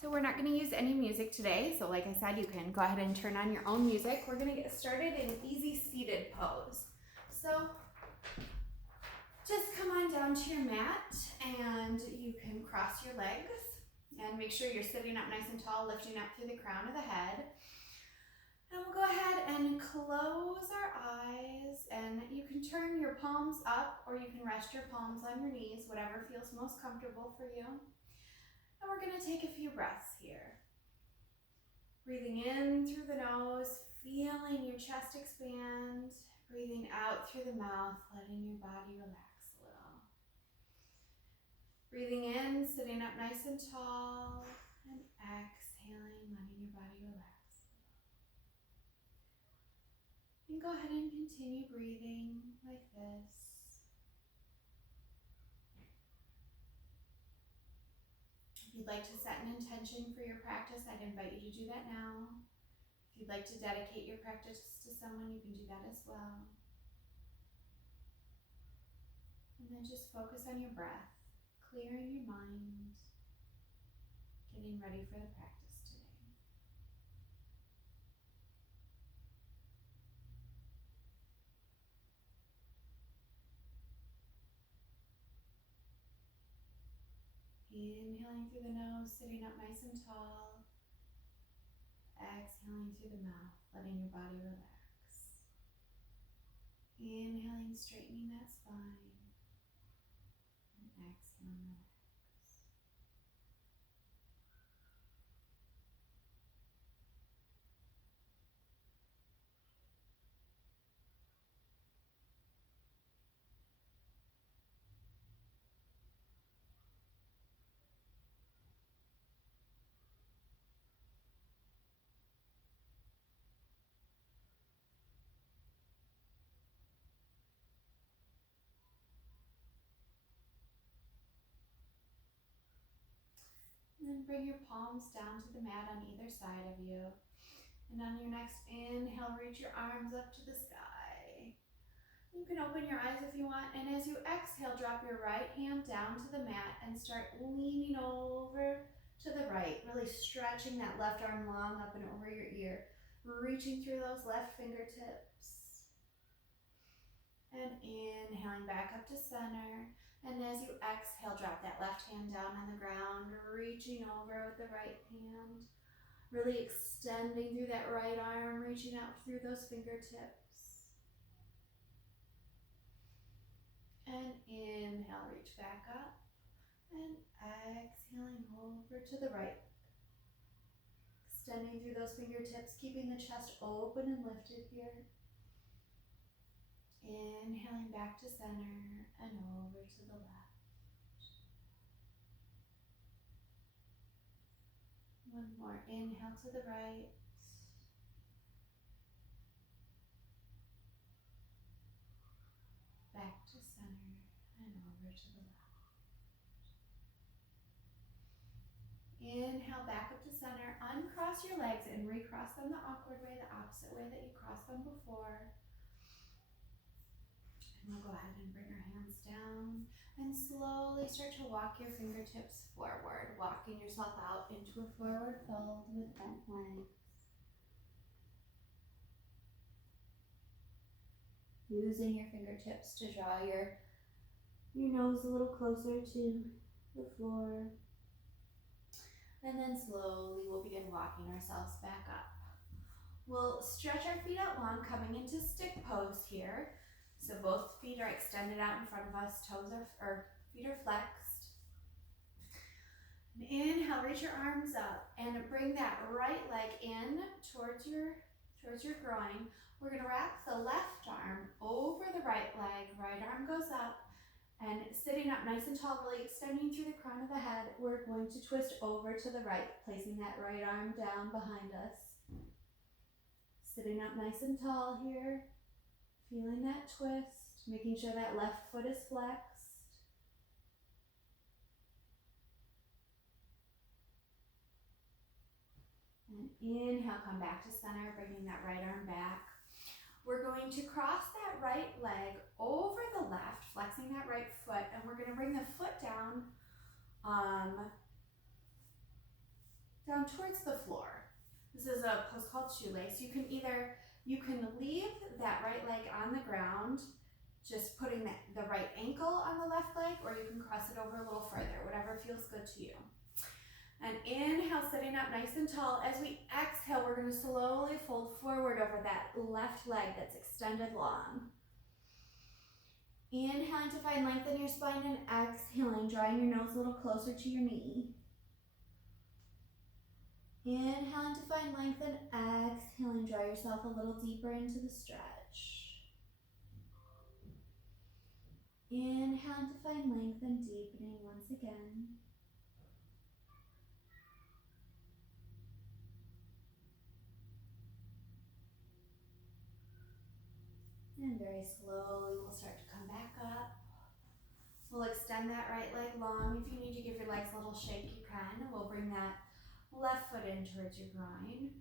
So we're not going to use any music today. So like I said, you can go ahead and turn on your own music. We're going to get started in easy seated pose. So just come on down to your mat and you can cross your legs and make sure you're sitting up nice and tall, lifting up through the crown of the head. And we'll go ahead and close our eyes, and you can turn your palms up or you can rest your palms on your knees, whatever feels most comfortable for you. And we're going to take a few breaths here. Breathing in through the nose, feeling your chest expand. Breathing out through the mouth, letting your body relax a little. Breathing in, sitting up nice and tall, and exhaling, letting your body relax. And go ahead and continue breathing like this. If you'd like to set an intention for your practice, I'd invite you to do that now. If you'd like to dedicate your practice to someone, you can do that as well. And then just focus on your breath, clearing your mind, getting ready for the practice today. Inhaling through the nose, sitting up nice and tall. Exhaling through the mouth, letting your body relax. Inhaling, straightening that spine. And exhaling, relax. And then bring your palms down to the mat on either side of you. And on your next inhale, reach your arms up to the sky. You can open your eyes if you want, and as you exhale, drop your right hand down to the mat and start leaning over to the right, really stretching that left arm long up and over your ear, reaching through those left fingertips. And inhaling back up to center. And as you exhale, drop that left hand down on the ground, reaching over with the right hand. Really extending through that right arm, reaching out through those fingertips. And inhale, reach back up. And exhaling over to the right. Extending through those fingertips, keeping the chest open and lifted here. Inhaling back to center and over to the left. One more inhale to the right. Back to center and over to the left. Inhale back up to center. Uncross your legs and recross them the awkward way, the opposite way that you crossed them before. And we'll go ahead and bring our hands down and slowly start to walk your fingertips forward, walking yourself out into a forward fold with bent legs. Using your fingertips to draw your nose a little closer to the floor. And then slowly we'll begin walking ourselves back up. We'll stretch our feet out long, coming into stick pose here. So both feet are extended out in front of us, feet are flexed. And inhale, reach your arms up and bring that right leg in towards your groin. We're going to wrap the left arm over the right leg. Right arm goes up, and sitting up nice and tall, really extending through the crown of the head, we're going to twist over to the right, placing that right arm down behind us. Sitting up nice and tall here, feeling that twist, making sure that left foot is flexed. And inhale, come back to center, bringing that right arm back. We're going to cross that right leg over the left, flexing that right foot, and we're going to bring the foot down down towards the floor. This is a pose called shoelace. You can leave that right leg on the ground, just putting the right ankle on the left leg, or you can cross it over a little further, whatever feels good to you. And inhale, sitting up nice and tall. As we exhale, we're going to slowly fold forward over that left leg that's extended long. Inhaling to find length in your spine, and exhaling, drawing your nose a little closer to your knee. Inhaling to find length, and exhaling, draw yourself a little deeper into the stretch. Inhaling to find length and deepening once again. And very slowly we'll start to come back up. We'll extend that right leg long. If you need to give your legs a little shake, you can. We'll bring that left foot in towards your groin.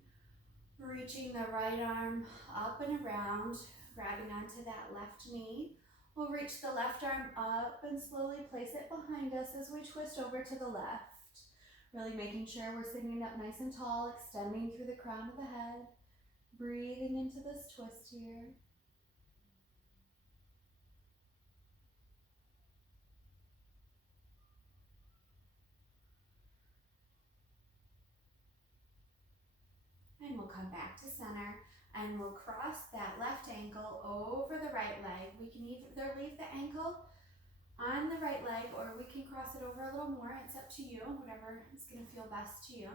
Reaching the right arm up and around, grabbing onto that left knee. We'll reach the left arm up and slowly place it behind us as we twist over to the left. Really making sure we're sitting up nice and tall, extending through the crown of the head. Breathing into this twist here. And we'll come back to center, and we'll cross that left ankle over the right leg. We can either leave the ankle on the right leg, or we can cross it over a little more. It's up to you, whatever is going to feel best to you.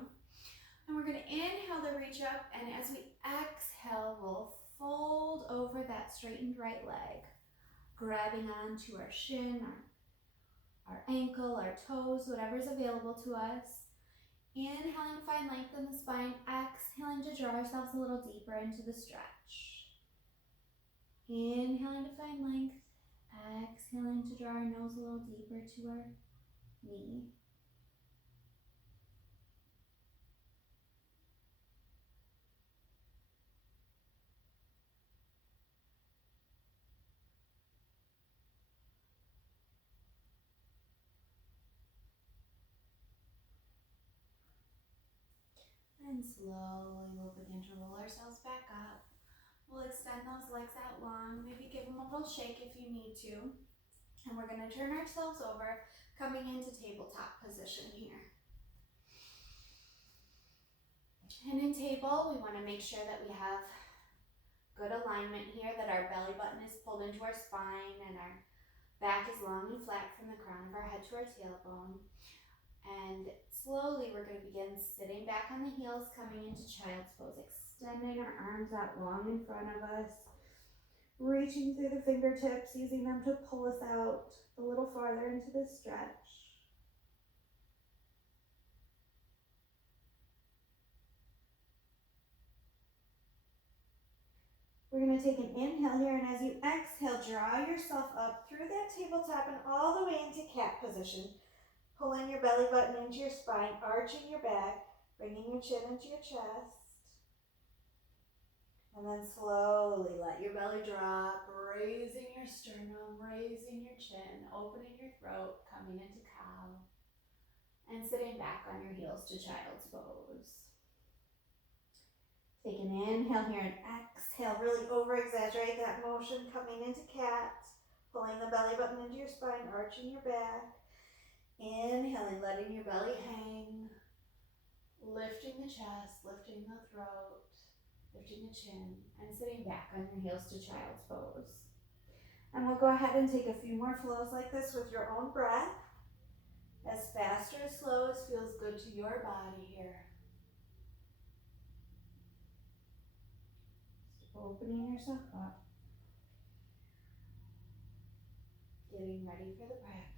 And we're going to inhale to reach up, and as we exhale, we'll fold over that straightened right leg, grabbing onto our shin, our ankle, our toes, whatever's available to us. Inhaling to find length in the spine, exhaling to draw ourselves a little deeper into the stretch. Inhaling to find length, exhaling to draw our nose a little deeper to our knee. And slowly we'll begin to roll ourselves back up. We'll extend those legs out long, maybe give them a little shake if you need to. And we're going to turn ourselves over, coming into tabletop position here. And in table, we want to make sure that we have good alignment here, that our belly button is pulled into our spine and our back is long and flat from the crown of our head to our tailbone. And slowly we're going to begin sitting back on the heels, coming into child's pose, extending our arms out long in front of us, reaching through the fingertips, using them to pull us out a little farther into the stretch. We're going to take an inhale here, and as you exhale, draw yourself up through that tabletop and all the way into cat position. Pulling your belly button into your spine, arching your back, bringing your chin into your chest. And then slowly let your belly drop, raising your sternum, raising your chin, opening your throat, coming into cow. And sitting back on your heels to child's pose. Take an inhale here and exhale. Really over-exaggerate that motion, coming into cat. Pulling the belly button into your spine, arching your back. Inhaling, letting your belly hang, lifting the chest, lifting the throat, lifting the chin, and sitting back on your heels to child's pose. And we'll go ahead and take a few more flows like this with your own breath, as fast or as slow as feels good to your body here. Just opening yourself up, getting ready for the practice.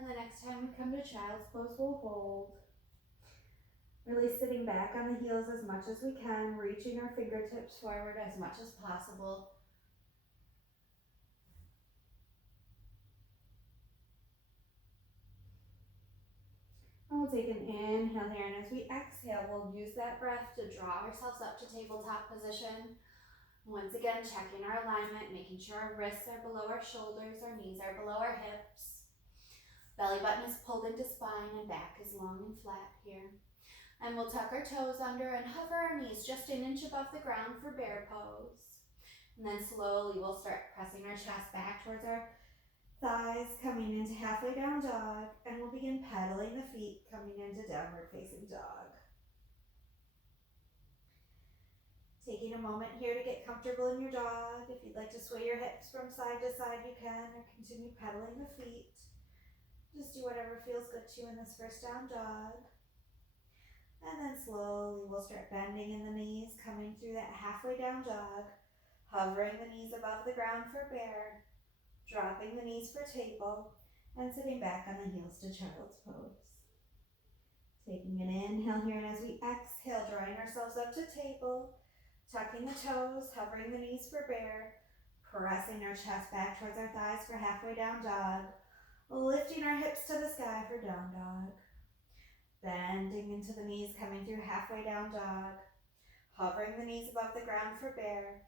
And the next time we come to child's pose, we'll hold. Really sitting back on the heels as much as we can, reaching our fingertips forward as much as possible. And we'll take an inhale here, and as we exhale, we'll use that breath to draw ourselves up to tabletop position. Once again, checking our alignment, making sure our wrists are below our shoulders, our knees are below our hips. Belly button is pulled into spine and back is long and flat here. And we'll tuck our toes under and hover our knees just an inch above the ground for bear pose. And then slowly we'll start pressing our chest back towards our thighs, coming into halfway down dog, and we'll begin pedaling the feet, coming into downward facing dog. Taking a moment here to get comfortable in your dog. If you'd like to sway your hips from side to side, you can, or continue pedaling the feet. Just do whatever feels good to you in this first down dog. And then slowly we'll start bending in the knees, coming through that halfway down dog, hovering the knees above the ground for bear, dropping the knees for table, and sitting back on the heels to child's pose. Taking an inhale here, and as we exhale, drawing ourselves up to table, tucking the toes, hovering the knees for bear, pressing our chest back towards our thighs for halfway down dog, lifting our hips to the sky for down dog. Bending into the knees, coming through halfway down dog, hovering the knees above the ground for bear,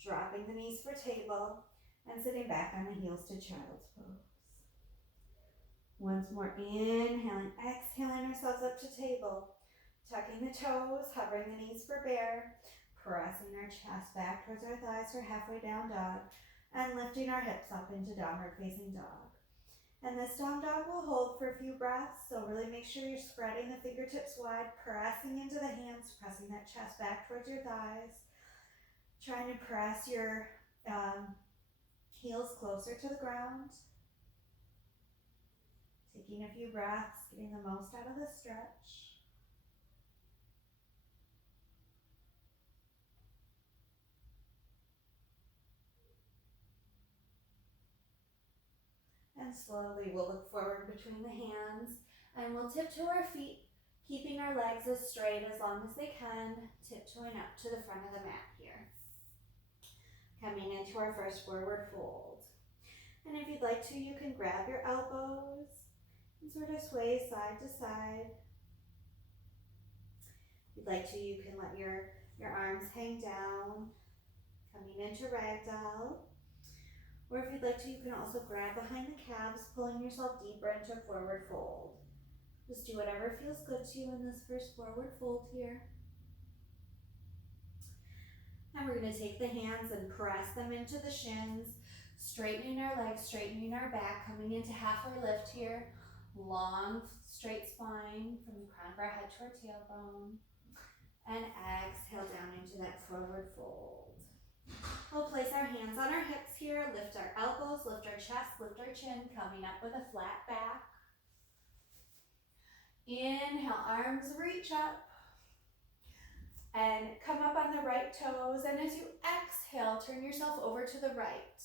dropping the knees for table, and sitting back on the heels to child's pose. Once more, inhaling, exhaling ourselves up to table, tucking the toes, hovering the knees for bear, pressing our chest back towards our thighs for halfway down dog, and lifting our hips up into downward facing dog. And this down dog will hold for a few breaths, so really make sure you're spreading the fingertips wide, pressing into the hands, pressing that chest back towards your thighs, trying to press your heels closer to the ground. Taking a few breaths, getting the most out of the stretch. And slowly we'll look forward between the hands and we'll tiptoe our feet, keeping our legs as straight as long as they can, tiptoeing up to the front of the mat here. Coming into our first forward fold. And if you'd like to, you can grab your elbows and sort of sway side to side. If you'd like to, you can let your arms hang down, coming into ragdoll. Or if you'd like to, you can also grab behind the calves, pulling yourself deeper into forward fold. Just do whatever feels good to you in this first forward fold here. And we're going to take the hands and press them into the shins, straightening our legs, straightening our back, coming into halfway lift here. Long, straight spine from the crown of our head to our tailbone. And exhale down into that forward fold. We'll place our hands on our hips here, lift our elbows, lift our chest, lift our chin, coming up with a flat back. Inhale, arms reach up. And come up on the right toes, and as you exhale, turn yourself over to the right.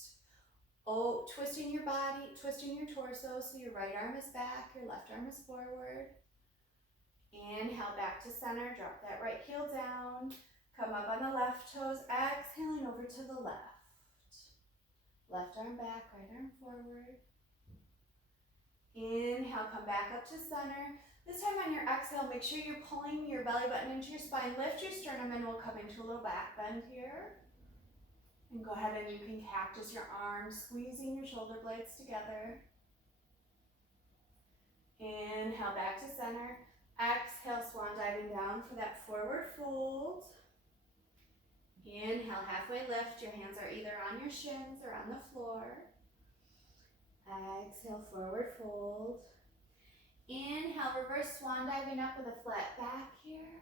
Oh, twisting your body, twisting your torso, so your right arm is back, your left arm is forward. Inhale, back to center, drop that right heel down. Come up on the left toes, exhaling over to the left. Left arm back, right arm forward. Inhale, come back up to center. This time on your exhale, make sure you're pulling your belly button into your spine. Lift your sternum and we'll come into a little back bend here. And go ahead and you can cactus your arms, squeezing your shoulder blades together. Inhale, back to center. Exhale, swan diving down for that forward fold. Inhale, halfway lift. Your hands are either on your shins or on the floor. Exhale, forward fold. Inhale, reverse swan diving up with a flat back here.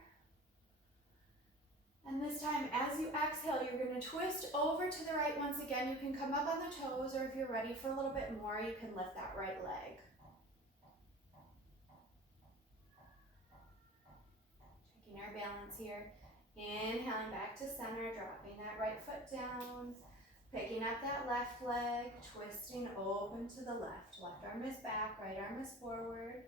And this time, as you exhale, you're going to twist over to the right once again. You can come up on the toes, or if you're ready for a little bit more, you can lift that right leg. Checking our balance here. Inhaling back to center, dropping that right foot down. Picking up that left leg, twisting open to the left. Left arm is back, right arm is forward.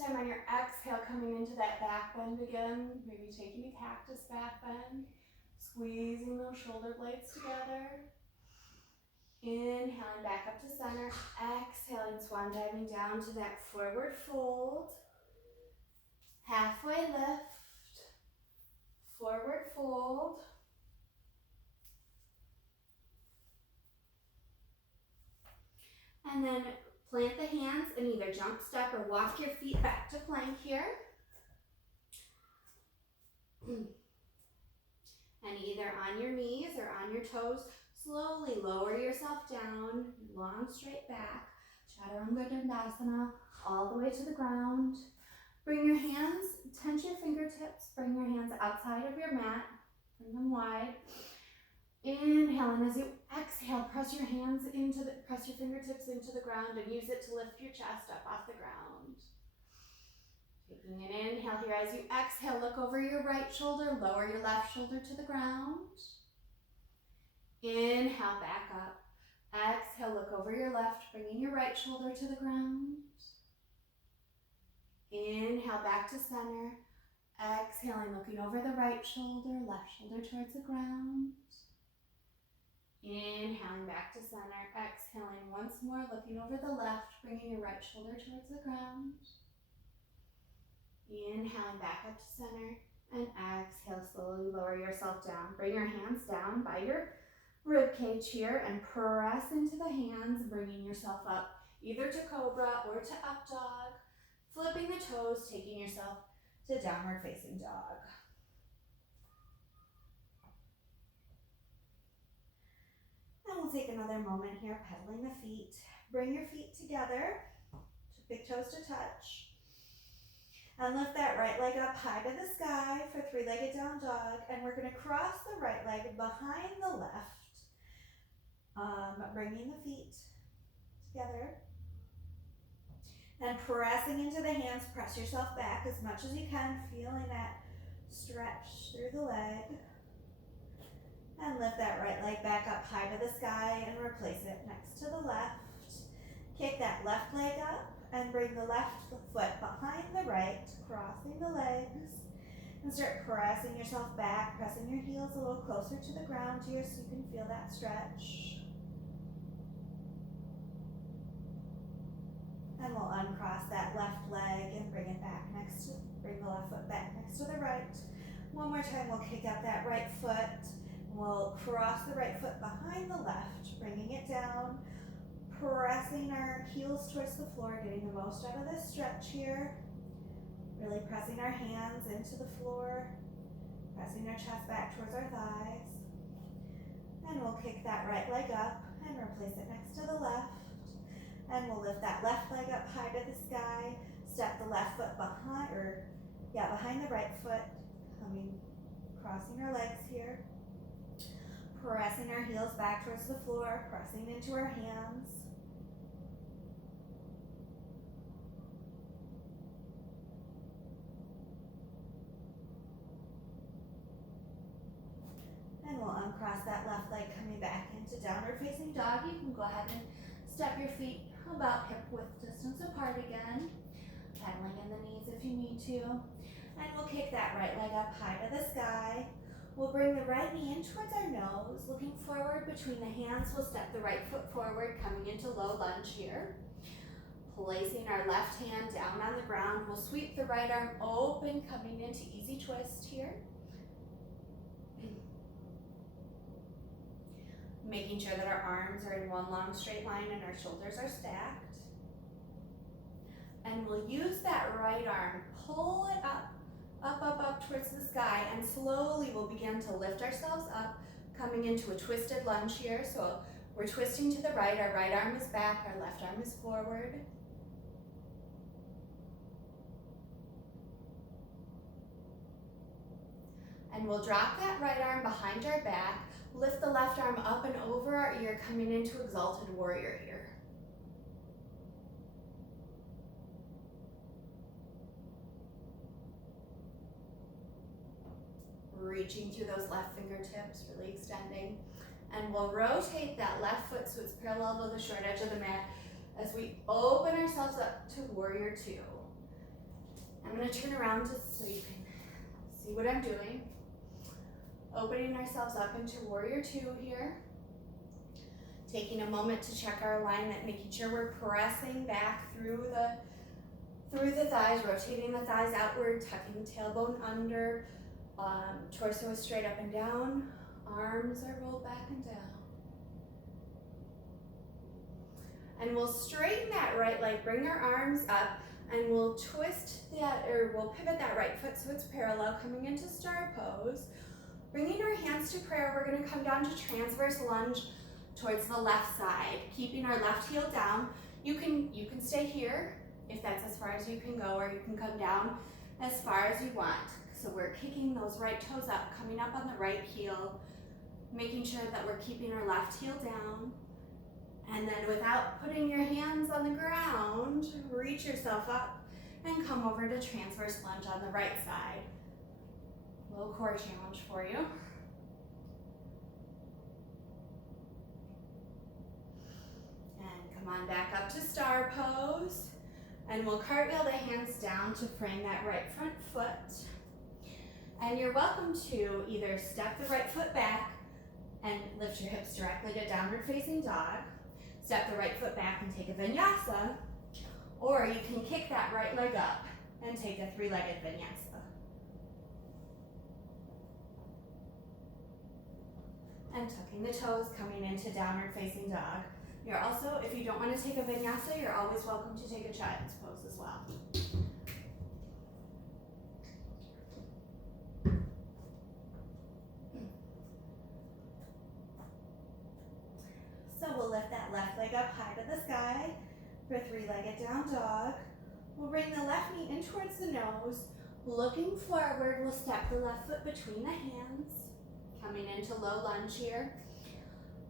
time on your exhale, coming into that back bend again, maybe taking a cactus back bend, squeezing those shoulder blades together. Inhaling back up to center, exhaling, swan diving down to that forward fold. Halfway lift, forward fold. And then plant the hands and either jump, step, or walk your feet back to plank here. And either on your knees or on your toes, slowly lower yourself down, long straight back, Chaturanga Dandasana, all the way to the ground. Bring your hands, tense your fingertips, bring your hands outside of your mat, bring them wide. Inhale, and as you exhale, press your fingertips into the ground and use it to lift your chest up off the ground. Taking an inhale here, as you exhale, look over your right shoulder, lower your left shoulder to the ground. Inhale, back up. Exhale, look over your left, bringing your right shoulder to the ground. Inhale, back to center. Exhaling, looking over the right shoulder, left shoulder towards the ground. Inhaling back to center, exhaling once more, looking over the left, bringing your right shoulder towards the ground. Inhaling back up to center, and exhale, slowly lower yourself down. Bring your hands down by your rib cage here and press into the hands, bringing yourself up either to cobra or to up dog, flipping the toes, taking yourself to downward facing dog. And we'll take another moment here, pedaling the feet. Bring your feet together, big toes to touch. And lift that right leg up high to the sky for three-legged down dog. And we're gonna cross the right leg behind the left. Bringing the feet together. And pressing into the hands, press yourself back as much as you can, feeling that stretch through the leg. And lift that right leg back up high to the sky and replace it next to the left. Kick that left leg up and bring the left foot behind the right, crossing the legs. And start pressing yourself back, pressing your heels a little closer to the ground here so you can feel that stretch. And we'll uncross that left leg and bring the left foot back next to the right. One more time, we'll kick up that right foot. We'll cross the right foot behind the left, bringing it down, pressing our heels towards the floor, getting the most out of this stretch here. Really pressing our hands into the floor, pressing our chest back towards our thighs. And we'll kick that right leg up and replace it next to the left. And we'll lift that left leg up high to the sky, step the left foot behind the right foot, crossing our legs here. Pressing our heels back towards the floor, pressing into our hands. And we'll uncross that left leg, coming back into downward facing dog. You can go ahead and step your feet about hip width distance apart again, pedaling in the knees if you need to. And we'll kick that right leg up high to the sky. We'll bring the right knee in towards our nose, looking forward between the hands. We'll step the right foot forward, coming into low lunge here. Placing our left hand down on the ground, we'll sweep the right arm open, coming into easy twist here. Making sure that our arms are in one long straight line and our shoulders are stacked. And we'll use that right arm, pull it up towards the sky, and slowly we'll begin to lift ourselves up, coming into a twisted lunge here. So we're twisting to the right, our right arm is back, our left arm is forward. And we'll drop that right arm behind our back, lift the left arm up and over our ear, coming into exalted warrior here. Reaching through those left fingertips, really extending. And we'll rotate that left foot so it's parallel to the short edge of the mat as we open ourselves up to warrior two. I'm going to turn around just so you can see what I'm doing. Opening ourselves up into warrior two here. Taking a moment to check our alignment, making sure we're pressing back through the thighs, rotating the thighs outward, tucking the tailbone under, torso is straight up and down, arms are rolled back and down. And we'll straighten that right leg, bring our arms up, and we'll twist that, or we'll pivot that right foot so it's parallel, coming into star pose. Bringing our hands to prayer, we're gonna come down to transverse lunge towards the left side, keeping our left heel down. You can stay here if that's as far as you can go, or you can come down as far as you want. So we're kicking those right toes up, coming up on the right heel, making sure that we're keeping our left heel down. And then without putting your hands on the ground, reach yourself up and come over to transverse lunge on the right side. Low core challenge for you. And come on back up to star pose. And we'll cartwheel the hands down to frame that right front foot. And you're welcome to either step the right foot back and lift your hips directly to downward facing dog. Step the right foot back and take a vinyasa. Or you can kick that right leg up and take a three-legged vinyasa. And tucking the toes, coming into downward facing dog. You're also, if you don't want to take a vinyasa, you're always welcome to take a child's pose as well. So we'll lift that left leg up high to the sky for three-legged down dog. We'll bring the left knee in towards the nose. Looking forward, we'll step the left foot between the hands. Coming into low lunge here.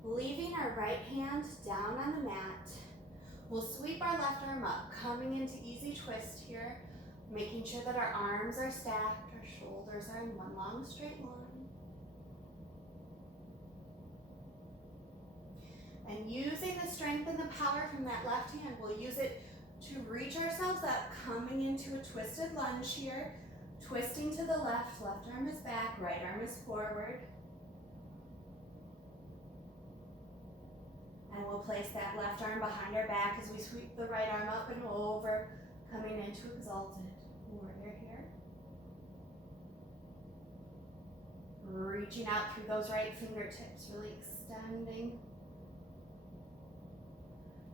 Leaving our right hand down on the mat. We'll sweep our left arm up, coming into easy twist here, making sure that our arms are stacked, our shoulders are in one long straight line. And using the strength and the power from that left hand, we'll use it to reach ourselves up, coming into a twisted lunge here, twisting to the left arm is back, right arm is forward. And we'll place that left arm behind our back as we sweep the right arm up and over, coming into exalted warrior here. Reaching out through those right fingertips, really extending.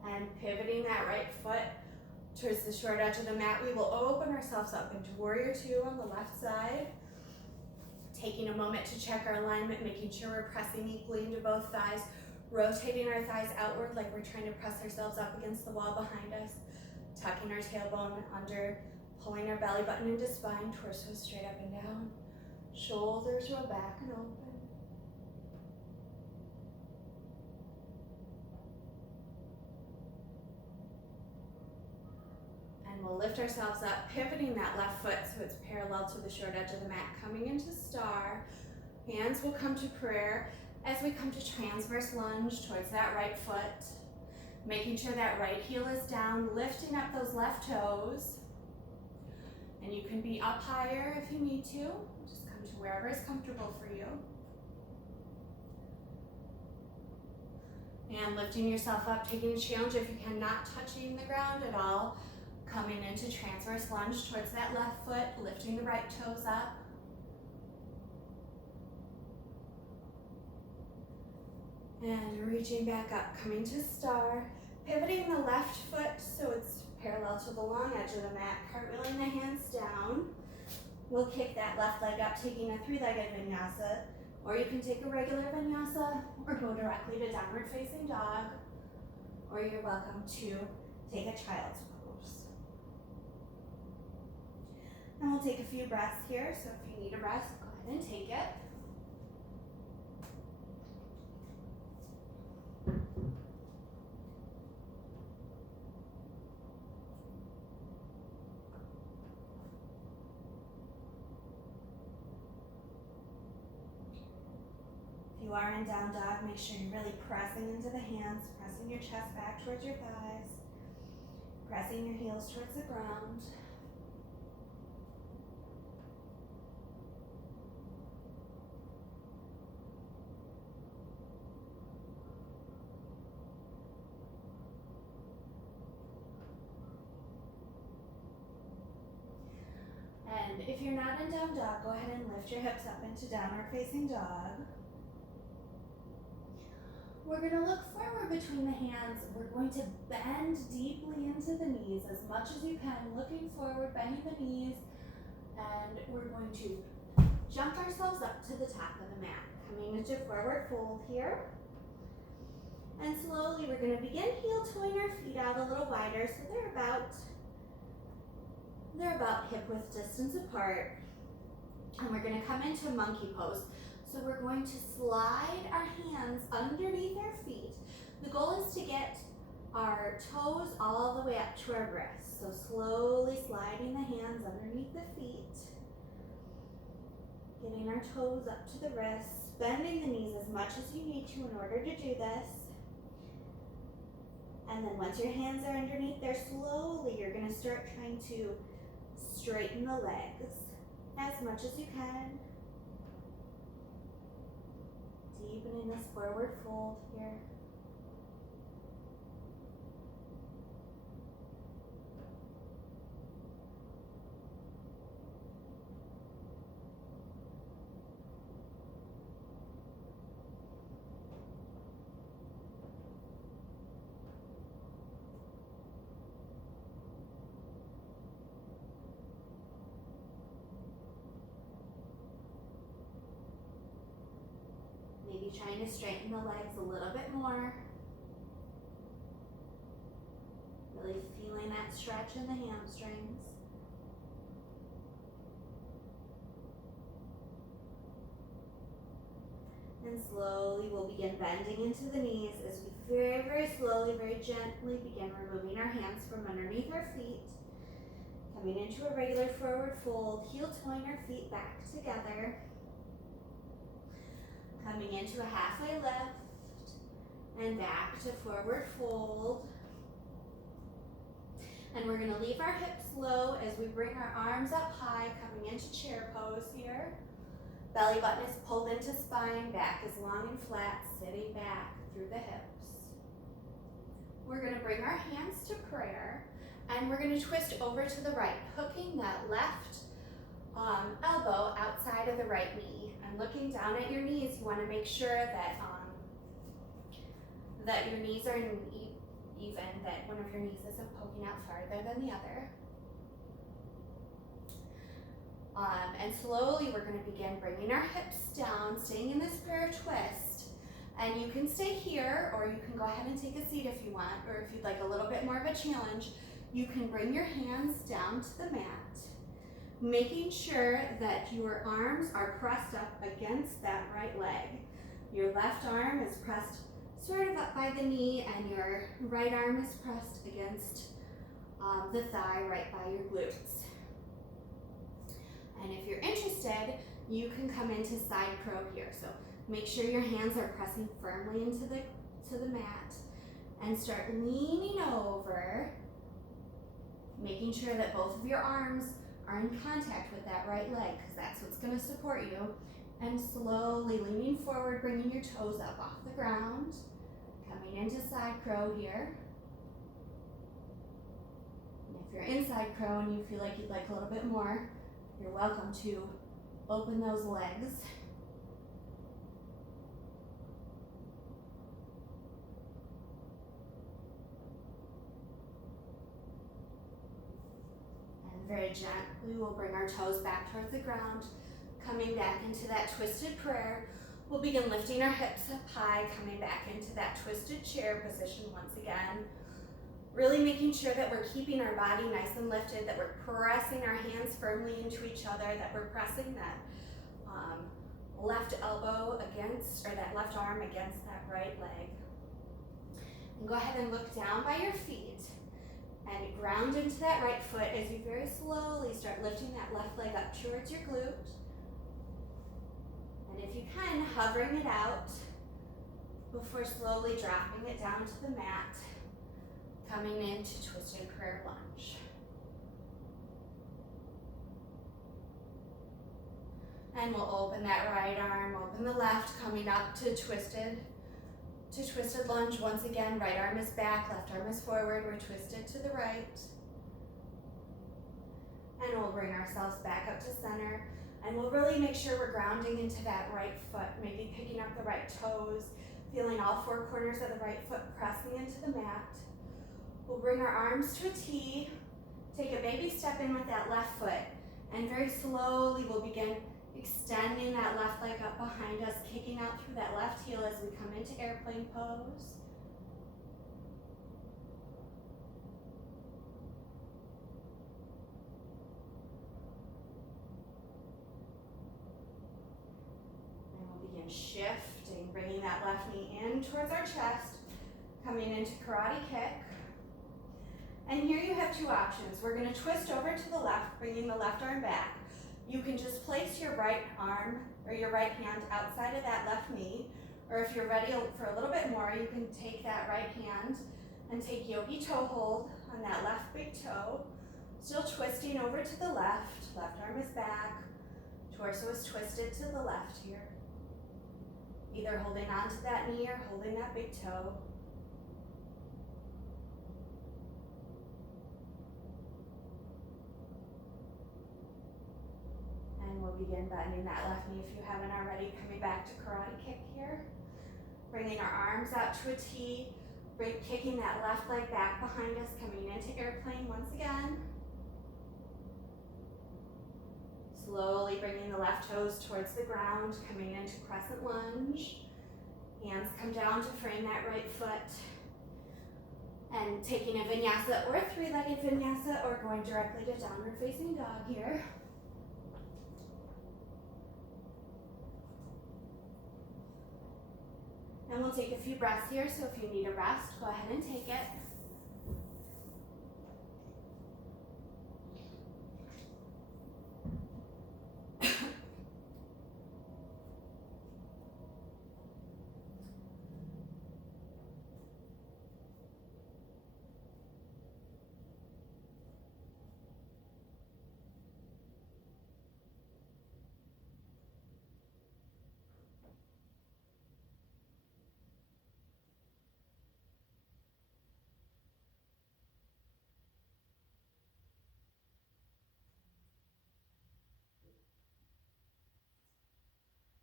And pivoting that right foot towards the short edge of the mat, we will open ourselves up into warrior two on the left side. Taking a moment to check our alignment, making sure we're pressing equally into both thighs, rotating our thighs outward like we're trying to press ourselves up against the wall behind us, tucking our tailbone under, pulling our belly button into spine, torso straight up and down, shoulders roll back and open. And we'll lift ourselves up, pivoting that left foot so it's parallel to the short edge of the mat, coming into star. Hands will come to prayer as we come to transverse lunge towards that right foot, making sure that right heel is down, lifting up those left toes. And you can be up higher if you need to. Just come to wherever is comfortable for you. And lifting yourself up, taking a challenge if you can, not touching the ground at all. Coming into transverse lunge towards that left foot, lifting the right toes up. And reaching back up, coming to star. Pivoting the left foot so it's parallel to the long edge of the mat, cartwheeling the hands down. We'll kick that left leg up, taking a three-legged vinyasa, or you can take a regular vinyasa or go directly to downward facing dog, or you're welcome to take a child's pose. And we'll take a few breaths here, so if you need a rest, go ahead and take it. If you are in down dog, make sure you're really pressing into the hands, pressing your chest back towards your thighs, pressing your heels towards the ground. if you're not in down dog, go ahead and lift your hips up into downward facing dog. We're going to look forward between the hands. We're going to bend deeply into the knees as much as you can, looking forward, bending the knees, and we're going to jump ourselves up to the top of the mat, coming into forward fold here. And slowly we're going to begin heel toeing our feet out a little wider so they're about hip width distance apart. And we're going to come into monkey pose. So we're going to slide our hands underneath our feet. The goal is to get our toes all the way up to our wrists. So slowly sliding the hands underneath the feet. Getting our toes up to the wrists. Bending the knees as much as you need to in order to do this. And then once your hands are underneath there, slowly you're going to start trying to straighten the legs as much as you can. Deepening this forward fold here. Maybe trying to straighten the legs a little bit more. Really feeling that stretch in the hamstrings. And slowly we'll begin bending into the knees as we very, very slowly, very gently begin removing our hands from underneath our feet. Coming into a regular forward fold, heel toeing our feet back together. Coming into a halfway lift and back to forward fold. And we're going to leave our hips low as we bring our arms up high, coming into chair pose here. Belly button is pulled into spine, back is long and flat, sitting back through the hips. We're going to bring our hands to prayer, and we're going to twist over to the right, hooking that left elbow outside of the right knee. And looking down at your knees, you want to make sure that that your knees are even, that one of your knees isn't poking out farther than the other. And slowly we're going to begin bringing our hips down, staying in this prayer twist. And you can stay here, or you can go ahead and take a seat if you want, or if you'd like a little bit more of a challenge, you can bring your hands down to the mat, making sure that your arms are pressed up against that right leg. Your left arm is pressed sort of up by the knee, and your right arm is pressed against the thigh right by your glutes. And if you're interested, you can come into side crow here. So make sure your hands are pressing firmly into the mat, and start leaning over, making sure that both of your arms are in contact with that right leg, because that's what's going to support you. And slowly leaning forward, bringing your toes up off the ground, coming into side crow here. And if you're in side crow and you feel like you'd like a little bit more, you're welcome to open those legs. And very gently, we'll bring our toes back towards the ground, coming back into that twisted prayer. We'll begin lifting our hips up high, coming back into that twisted chair position once again. Really making sure that we're keeping our body nice and lifted, that we're pressing our hands firmly into each other, that we're pressing that left elbow against, or that left arm against that right leg. And go ahead and look down by your feet and ground into that right foot as you very slowly start lifting that left leg up towards your glute. And if you can, hovering it out before slowly dropping it down to the mat. Coming into twisted prayer lunge. And we'll open that right arm, open the left, coming up to twisted lunge once again. Right arm is back, left arm is forward. We're twisted to the right. And we'll bring ourselves back up to center. And we'll really make sure we're grounding into that right foot, maybe picking up the right toes, feeling all four corners of the right foot pressing into the mat. We'll bring our arms to a T, take a baby step in with that left foot, and very slowly we'll begin extending that left leg up behind us, kicking out through that left heel as we come into airplane pose. And we'll begin shifting, bringing that left knee in towards our chest, coming into karate kick. And here you have two options. We're going to twist over to the left, bringing the left arm back. You can just place your right arm or your right hand outside of that left knee, or if you're ready for a little bit more, you can take that right hand and take yogi toe hold on that left big toe. Still twisting over to the left. Left arm is back. Torso is twisted to the left here. Either holding onto that knee or holding that big toe. And we'll begin bending that left knee if you haven't already. Coming back to karate kick here. Bringing our arms out to a T. Kicking that left leg back behind us. Coming into airplane once again. Slowly bringing the left toes towards the ground. Coming into crescent lunge. Hands come down to frame that right foot. And taking a vinyasa or a three-legged vinyasa, or going directly to downward facing dog here. And we'll take a few breaths here, so if you need a rest, go ahead and take it.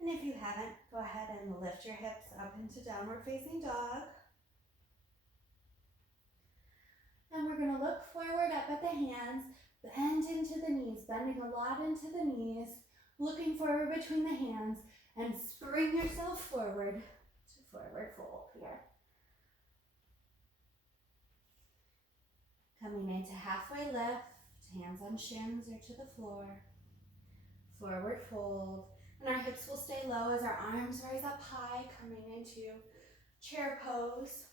And if you haven't, go ahead and lift your hips up into downward facing dog. And we're going to look forward up at the hands, bend into the knees, bending a lot into the knees, looking forward between the hands, and spring yourself forward to forward fold here. Coming into halfway lift, hands on shins or to the floor. Forward fold. And our hips will stay low as our arms rise up high, coming into chair pose.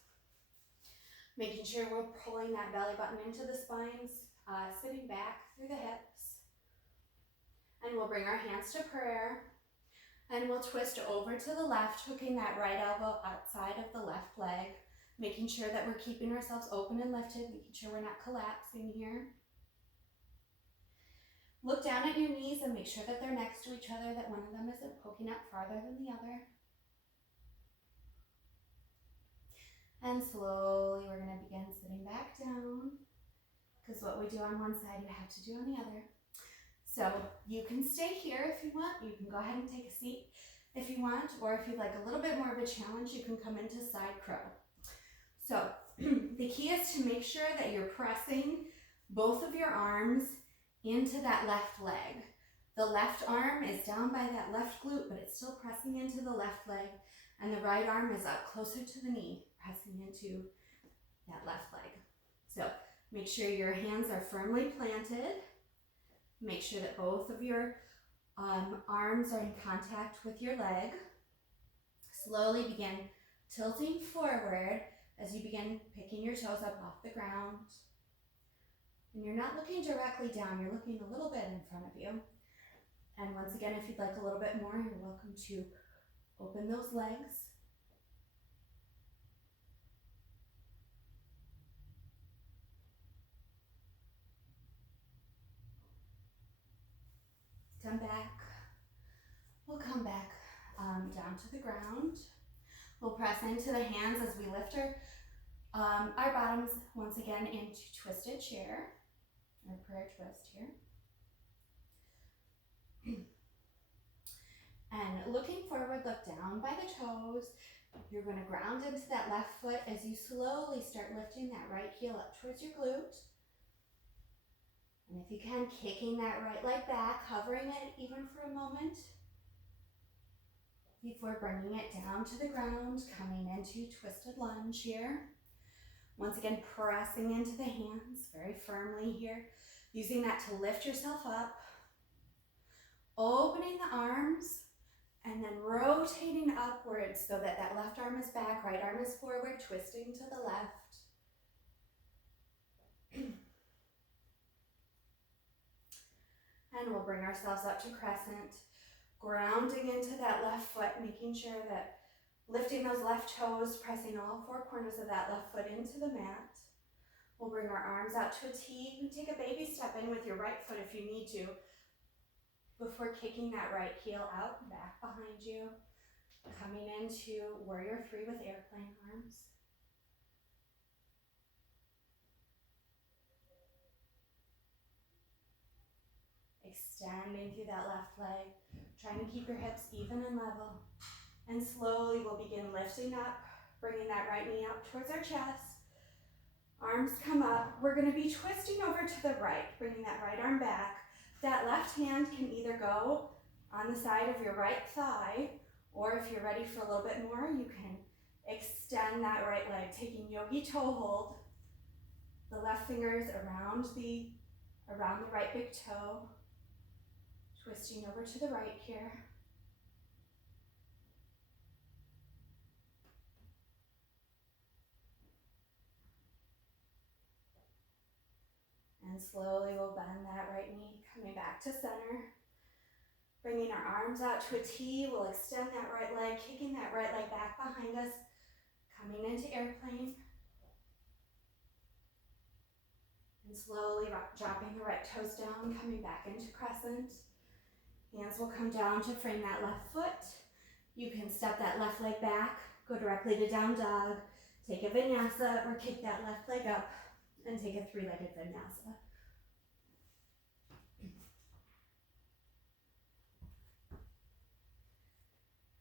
Making sure we're pulling that belly button into the spines, sitting back through the hips. And we'll bring our hands to prayer. And we'll twist over to the left, hooking that right elbow outside of the left leg. Making sure that we're keeping ourselves open and lifted, making sure we're not collapsing here. Look down at your knees and make sure that they're next to each other, that one of them isn't poking out farther than the other. And slowly we're going to begin sitting back down, because what we do on one side, you have to do on the other. So you can stay here if you want. You can go ahead and take a seat if you want, or if you'd like a little bit more of a challenge, you can come into side crow. So the key is to make sure that you're pressing both of your arms into that left leg. The left arm is down by that left glute, but it's still pressing into the left leg, and the right arm is up closer to the knee, pressing into that left leg. So make sure your hands are firmly planted. Make sure that both of your arms are in contact with your leg. Slowly begin tilting forward as you begin picking your toes up off the ground. And you're not looking directly down, you're looking a little bit in front of you. And once again, if you'd like a little bit more, you're welcome to open those legs. Come back. We'll come back down to the ground. We'll press into the hands as we lift our bottoms once again into twisted chair, or prayer twist here. And looking forward, look down by the toes. You're going to ground into that left foot as you slowly start lifting that right heel up towards your glute. And if you can, kicking that right leg back, hovering it even for a moment before bringing it down to the ground, coming into twisted lunge here. Once again, pressing into the hands very firmly here, using that to lift yourself up, opening the arms, and then rotating upwards so that that left arm is back, right arm is forward, twisting to the left. And we'll bring ourselves up to crescent, grounding into that left foot, making sure that lifting those left toes, pressing all four corners of that left foot into the mat. We'll bring our arms out to a T. You can take a baby step in with your right foot if you need to, before kicking that right heel out and back behind you. Coming into warrior three with airplane arms. Extending through that left leg, trying to keep your hips even and level. And slowly we'll begin lifting up, bringing that right knee up towards our chest. Arms come up. We're going to be twisting over to the right, bringing that right arm back. That left hand can either go on the side of your right thigh, or if you're ready for a little bit more, you can extend that right leg, taking yogi toe hold. The left fingers around the right big toe. Twisting over to the right here. And slowly we'll bend that right knee, coming back to center. Bringing our arms out to a T, we'll extend that right leg, kicking that right leg back behind us, coming into airplane. And slowly dropping the right toes down, coming back into crescent. Hands will come down to frame that left foot. You can step that left leg back, go directly to down dog, take a vinyasa, or kick that left leg up and take a three-legged vinyasa.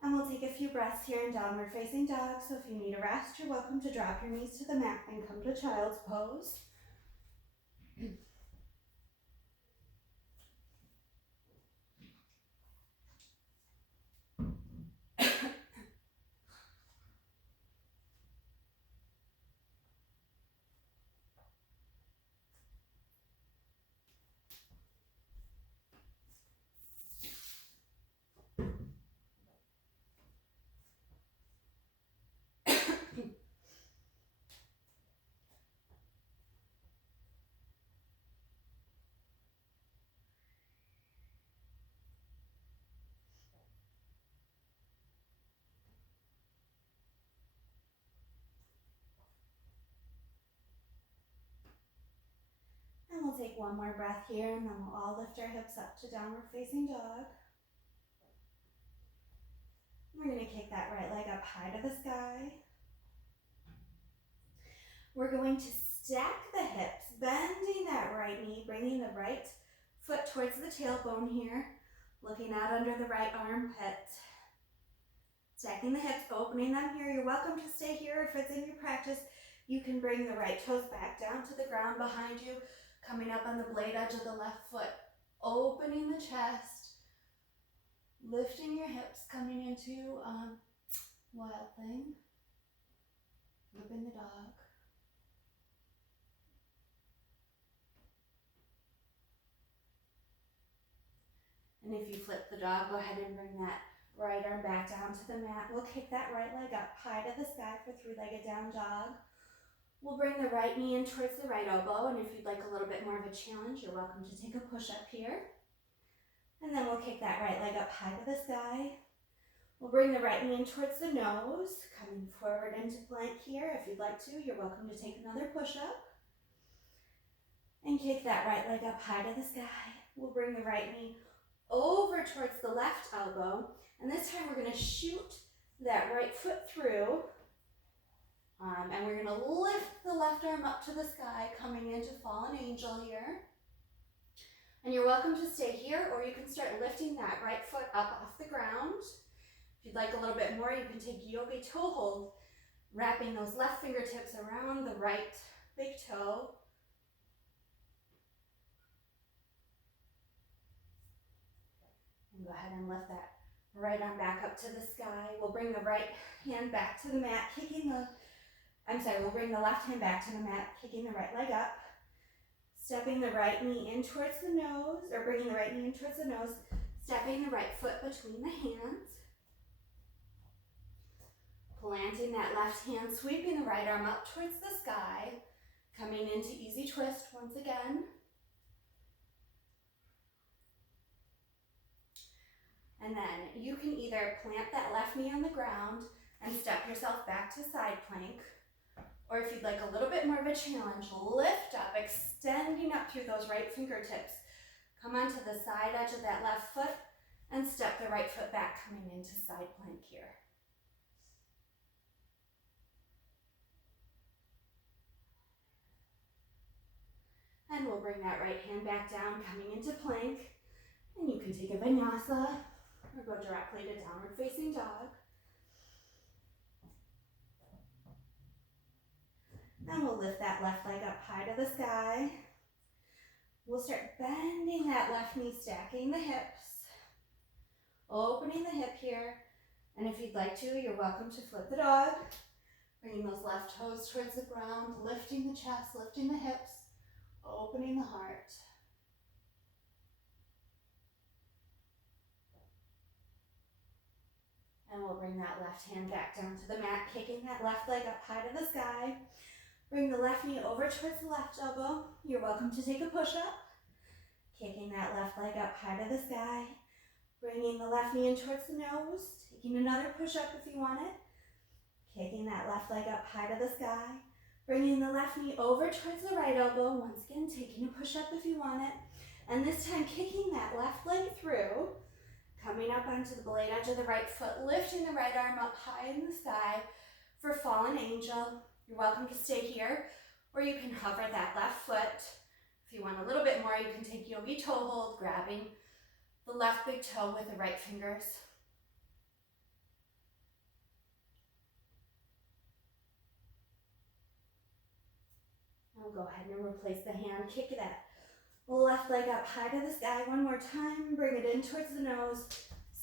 And we'll take a few breaths here in downward facing dog. So if you need a rest, you're welcome to drop your knees to the mat and come to child's pose. And we'll take one more breath here, and then we'll all lift our hips up to downward facing dog. We're going to kick that right leg up high to the sky. We're going to stack the hips, bending that right knee, bringing the right foot towards the tailbone here, looking out under the right armpit. Stacking the hips, opening them here. You're welcome to stay here if it's in your practice. You can bring the right toes back down to the ground behind you, coming up on the blade edge of the left foot, opening the chest, lifting your hips, coming into wild thing, flipping the dog. And if you flip the dog, go ahead and bring that right arm back down to the mat. We'll kick that right leg up high to the sky for three-legged down dog. We'll bring the right knee in towards the right elbow, and if you'd like a little bit more of a challenge, you're welcome to take a push-up here. And then we'll kick that right leg up high to the sky. We'll bring the right knee in towards the nose, coming forward into plank here. If you'd like to, you're welcome to take another push-up. And kick that right leg up high to the sky. We'll bring the right knee over towards the left elbow, and this time we're going to shoot that right foot through, and we're going to lift the left arm up to the sky, coming into fallen angel here. And you're welcome to stay here, or you can start lifting that right foot up off the ground. If you'd like a little bit more, you can take yogi toe hold, wrapping those left fingertips around the right big toe. And go ahead and lift that right arm back up to the sky. We'll bring the right hand back to the mat, we'll bring the left hand back to the mat, kicking the right leg up. Stepping the right knee in towards the nose, or bringing the right knee in towards the nose, stepping the right foot between the hands. Planting that left hand, sweeping the right arm up towards the sky, coming into easy twist once again. And then you can either plant that left knee on the ground and step yourself back to side plank, or if you'd like a little bit more of a challenge, lift up, extending up through those right fingertips. Come onto the side edge of that left foot and step the right foot back, coming into side plank here. And we'll bring that right hand back down, coming into plank. And you can take a vinyasa or go directly to downward facing dog. And we'll lift that left leg up high to the sky. We'll start bending that left knee, stacking the hips, opening the hip here. And if you'd like to, you're welcome to flip the dog. Bringing those left toes towards the ground, lifting the chest, lifting the hips, opening the heart. And we'll bring that left hand back down to the mat, kicking that left leg up high to the sky. Bring the left knee over towards the left elbow. You're welcome to take a push-up. Kicking that left leg up high to the sky. Bringing the left knee in towards the nose. Taking another push-up if you want it. Kicking that left leg up high to the sky. Bringing the left knee over towards the right elbow. Once again, taking a push-up if you want it. And this time, kicking that left leg through. Coming up onto the blade edge of the right foot. Lifting the right arm up high in the sky for fallen angel. You're welcome to stay here, or you can hover that left foot. If you want a little bit more, you can take yogi toe hold, grabbing the left big toe with the right fingers. And we'll go ahead and replace the hand, kick that left leg up high to the sky one more time, bring it in towards the nose,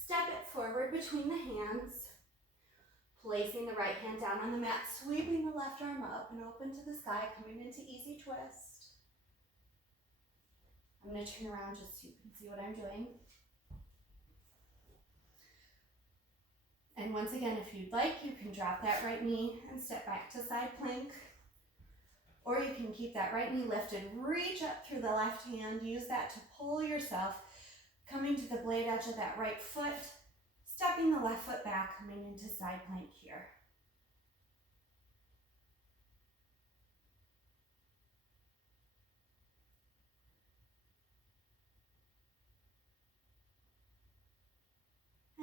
step it forward between the hands. Placing the right hand down on the mat, sweeping the left arm up and open to the sky, coming into easy twist. I'm going to turn around just so you can see what I'm doing. And once again, if you'd like, you can drop that right knee and step back to side plank. Or you can keep that right knee lifted, reach up through the left hand, use that to pull yourself, coming to the blade edge of that right foot, stepping the left foot back, coming into side plank here.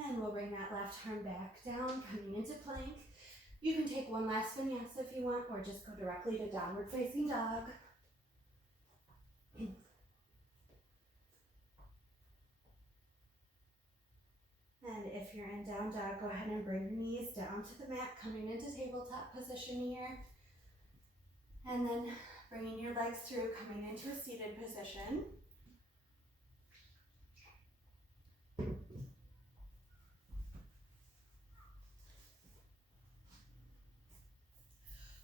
And we'll bring that left arm back down, coming into plank. You can take one last vinyasa if you want, or just go directly to downward facing dog. And if you're in down dog, go ahead and bring your knees down to the mat, coming into tabletop position here. And then bringing your legs through, coming into a seated position.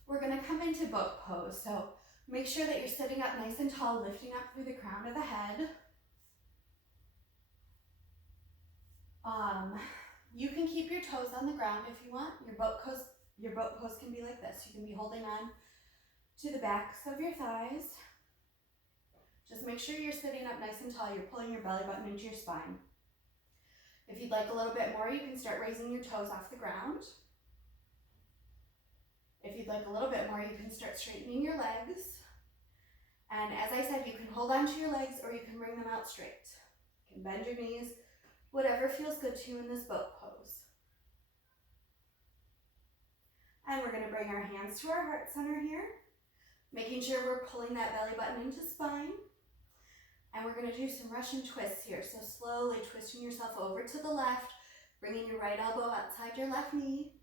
We're going to come into boat pose. So make sure that you're sitting up nice and tall, lifting up through the crown of the head. You can keep your toes on the ground if you want. Your boat pose can be like this. You can be holding on to the backs of your thighs. Just make sure you're sitting up nice and tall. You're pulling your belly button into your spine. If you'd like a little bit more, you can start raising your toes off the ground. If you'd like a little bit more, you can start straightening your legs. And as I said, you can hold on to your legs or you can bring them out straight. You can bend your knees, whatever feels good to you in this boat pose. And we're going to bring our hands to our heart center here, making sure we're pulling that belly button into spine. And we're gonna do some Russian twists here. So slowly twisting yourself over to the left, bringing your right elbow outside your left knee,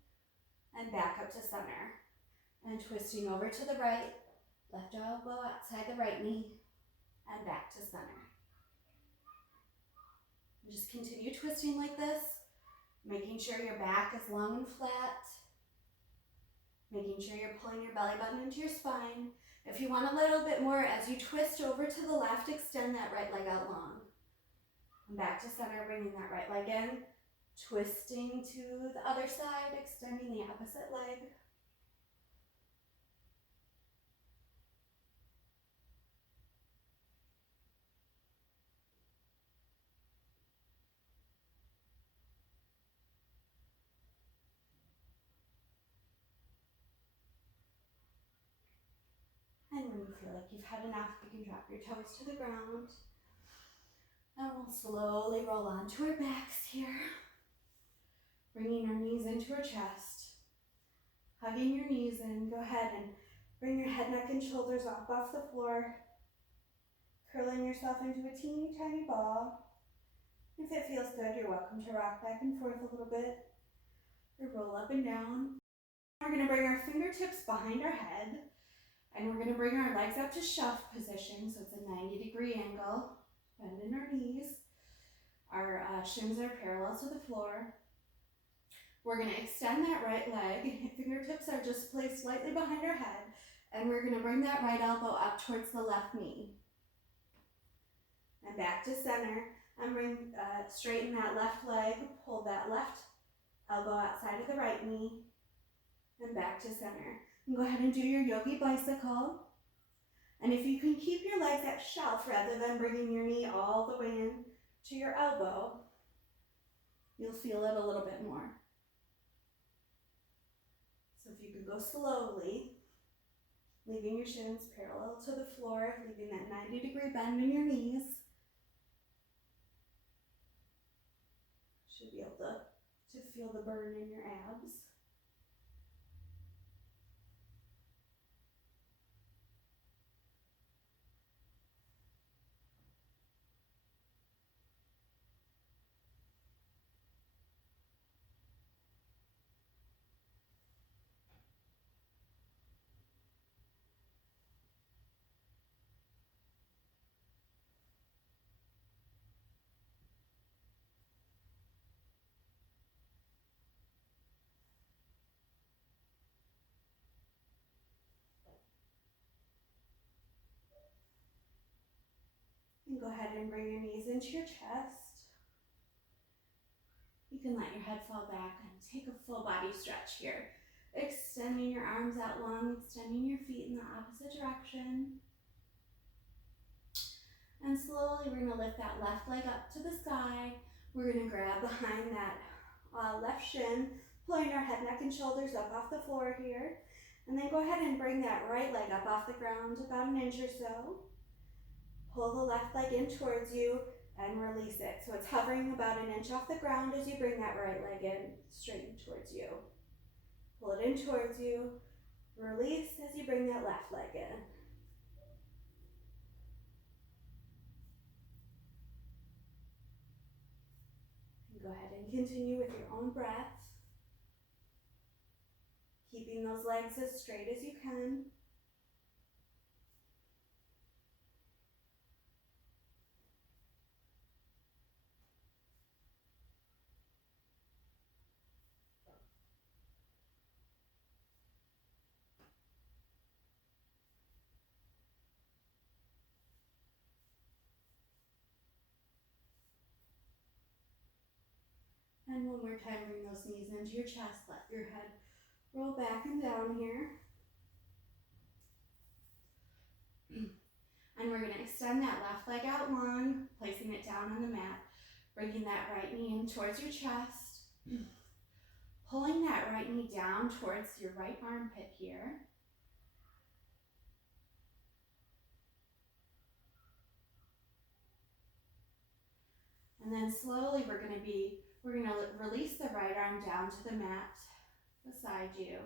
and back up to center. And twisting over to the right, left elbow outside the right knee, and back to center. And just continue twisting like this, making sure your back is long and flat, making sure you're pulling your belly button into your spine. If you want a little bit more, as you twist over to the left, extend that right leg out long. And back to center, bringing that right leg in, twisting to the other side, extending the opposite leg. And when you feel like you've had enough, you can drop your toes to the ground. And we'll slowly roll onto our backs here, bringing our knees into our chest, hugging your knees in. Go ahead and bring your head, neck, and shoulders up off the floor, curling yourself into a teeny tiny ball. If it feels good, you're welcome to rock back and forth a little bit or roll up and down. We're going to bring our fingertips behind our head, and we're going to bring our legs up to shelf position, so it's a 90-degree angle. Bend in our knees. Our shins are parallel to the floor. We're going to extend that right leg. Fingertips are just placed slightly behind our head, and we're going to bring that right elbow up towards the left knee. And back to center, and straighten that left leg, pull that left elbow outside of the right knee, and back to center. And go ahead and do your yogi bicycle. And if you can keep your legs at shelf rather than bringing your knee all the way in to your elbow, you'll feel it a little bit more. So if you can go slowly, leaving your shins parallel to the floor, leaving that 90-degree bend in your knees. Should be able to feel the burn in your abs. And go ahead and bring your knees into your chest. You can let your head fall back and take a full body stretch here. Extending your arms out long, extending your feet in the opposite direction. And slowly we're going to lift that left leg up to the sky. We're going to grab behind that left shin, pulling our head, neck, and shoulders up off the floor here. And then go ahead and bring that right leg up off the ground about an inch or so. Pull the left leg in towards you and release it. So it's hovering about an inch off the ground as you bring that right leg in, straight towards you. Pull it in towards you. Release as you bring that left leg in. And go ahead and continue with your own breath. Keeping those legs as straight as you can. And one more time, bring those knees into your chest. Let your head roll back and down here. And we're going to extend that left leg out long, placing it down on the mat, bringing that right knee in towards your chest, pulling that right knee down towards your right armpit here. And then slowly we're going to release the right arm down to the mat beside you.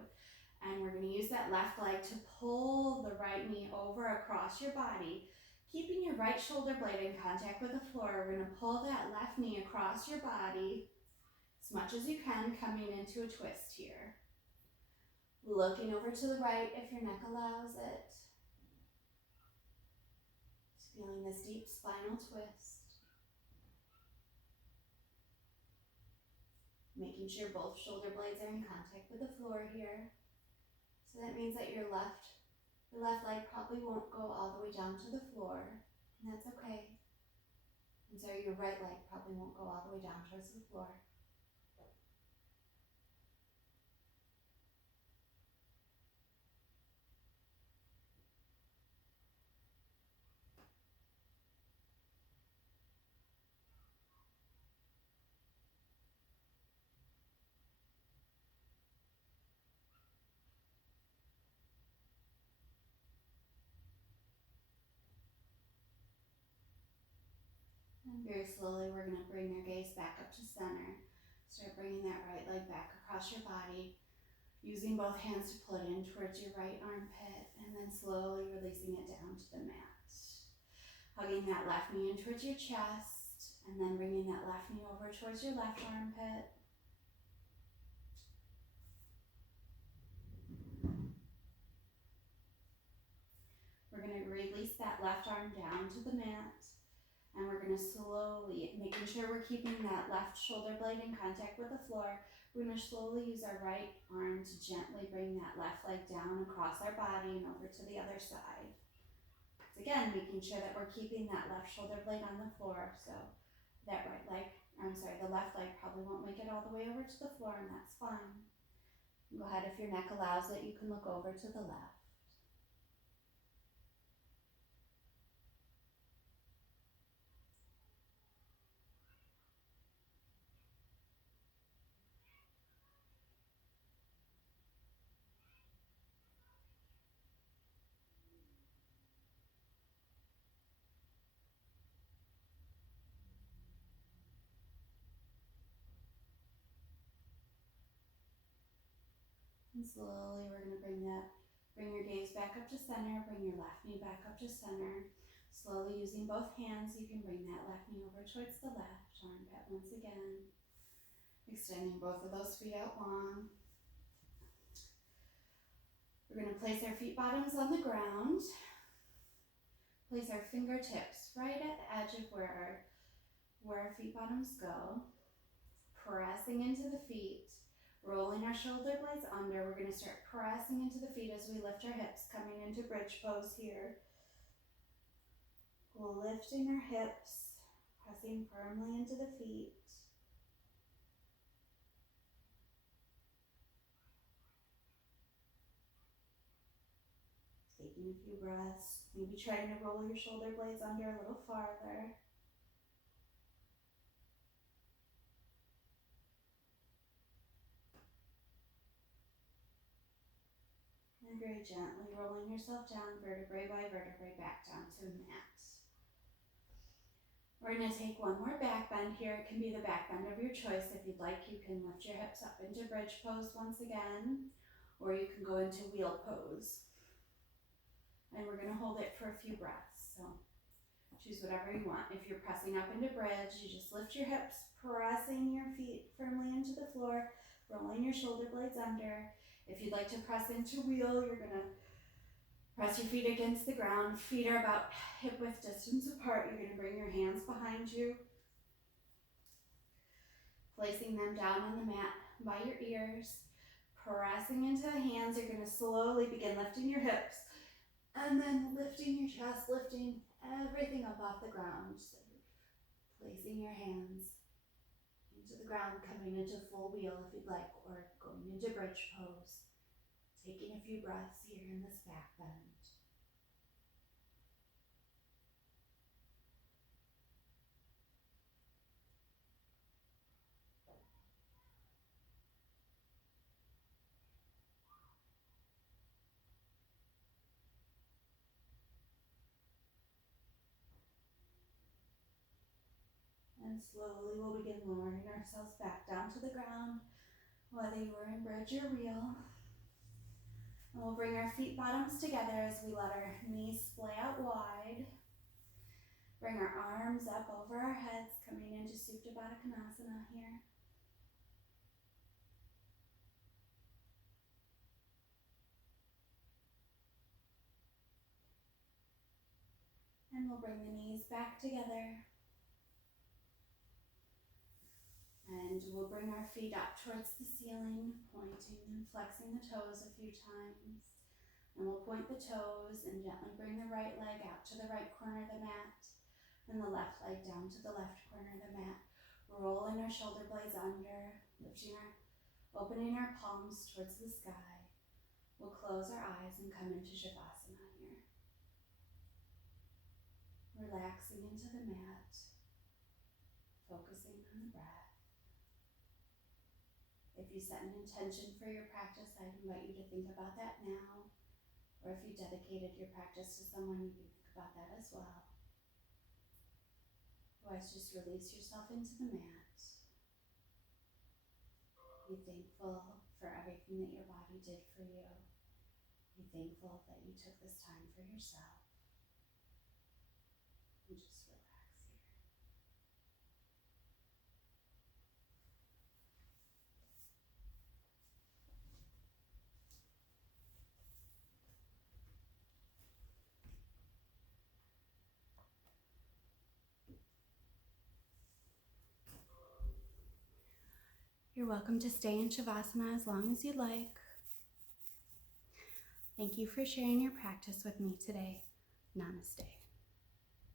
And we're going to use that left leg to pull the right knee over across your body, Keeping your right shoulder blade in contact with the floor, we're gonna pull that left knee across your body as much as you can, coming into a twist here. Looking over to the right if your neck allows it. Just feeling this deep spinal twist. Making sure both shoulder blades are in contact with the floor here. So that means that your left leg probably won't go all the way down to the floor, and that's okay. And so your right leg probably won't go all the way down towards the floor. And very slowly, we're gonna bring your gaze back up to center. Start bringing that right leg back across your body, using both hands to pull it in towards your right armpit, and then slowly releasing it down to the mat. Hugging that left knee in towards your chest, and then bringing that left knee over towards your left armpit. We're gonna release that left arm down to the mat, and we're gonna slowly, making sure we're keeping that left shoulder blade in contact with the floor, we're gonna slowly use our right arm to gently bring that left leg down across our body and over to the other side. So again, making sure that we're keeping that left shoulder blade on the floor, so that the left leg probably won't make it all the way over to the floor, and that's fine. Go ahead, if your neck allows it, you can look over to the left. And slowly we're gonna bring your gaze back up to center, bring your left knee back up to center. Slowly using both hands, you can bring that left knee over towards the left armpit once again. Extending both of those feet out long. We're gonna place our feet bottoms on the ground. Place our fingertips right at the edge of where our feet bottoms go. Pressing into the feet. Rolling our shoulder blades under. We're going to start pressing into the feet as we lift our hips, coming into bridge pose here. Lifting our hips, pressing firmly into the feet. Taking a few breaths, maybe trying to roll your shoulder blades under a little farther. And very gently rolling yourself down, vertebrae by vertebrae, back down to the mat. We're going to take one more back bend here. It can be the back bend of your choice. If you'd like, you can lift your hips up into bridge pose once again, or you can go into wheel pose. And we're going to hold it for a few breaths. So choose whatever you want. If you're pressing up into bridge, you just lift your hips, pressing your feet firmly into the floor, rolling your shoulder blades under. If you'd like to press into wheel, you're going to press your feet against the ground. Feet are about hip width distance apart. You're going to bring your hands behind you, placing them down on the mat by your ears. Pressing into the hands, you're going to slowly begin lifting your hips, and then lifting your chest, lifting everything up off the ground. So placing your hands into the ground, coming into full wheel if you'd like, or going into bridge pose. Taking a few breaths here in this back bend. And slowly we'll begin lowering ourselves back down to the ground, whether you were in bridge or wheel. And we'll bring our feet bottoms together as we let our knees splay out wide. Bring our arms up over our heads, coming into Supta Baddha Konasana here. And we'll bring the knees back together. And we'll bring our feet up towards the ceiling, pointing and flexing the toes a few times. And we'll point the toes and gently bring the right leg out to the right corner of the mat and the left leg down to the left corner of the mat. Rolling our shoulder blades under, opening our palms towards the sky. We'll close our eyes and come into Shavasana here. Relaxing into the mat, focusing on the breath. If you set an intention for your practice, I'd invite you to think about that now. Or if you dedicated your practice to someone, you can think about that as well. Otherwise, just release yourself into the mat. Be thankful for everything that your body did for you. Be thankful that you took this time for yourself. And just relax here. You're welcome to stay in Shavasana as long as you'd like. Thank you for sharing your practice with me today. Namaste.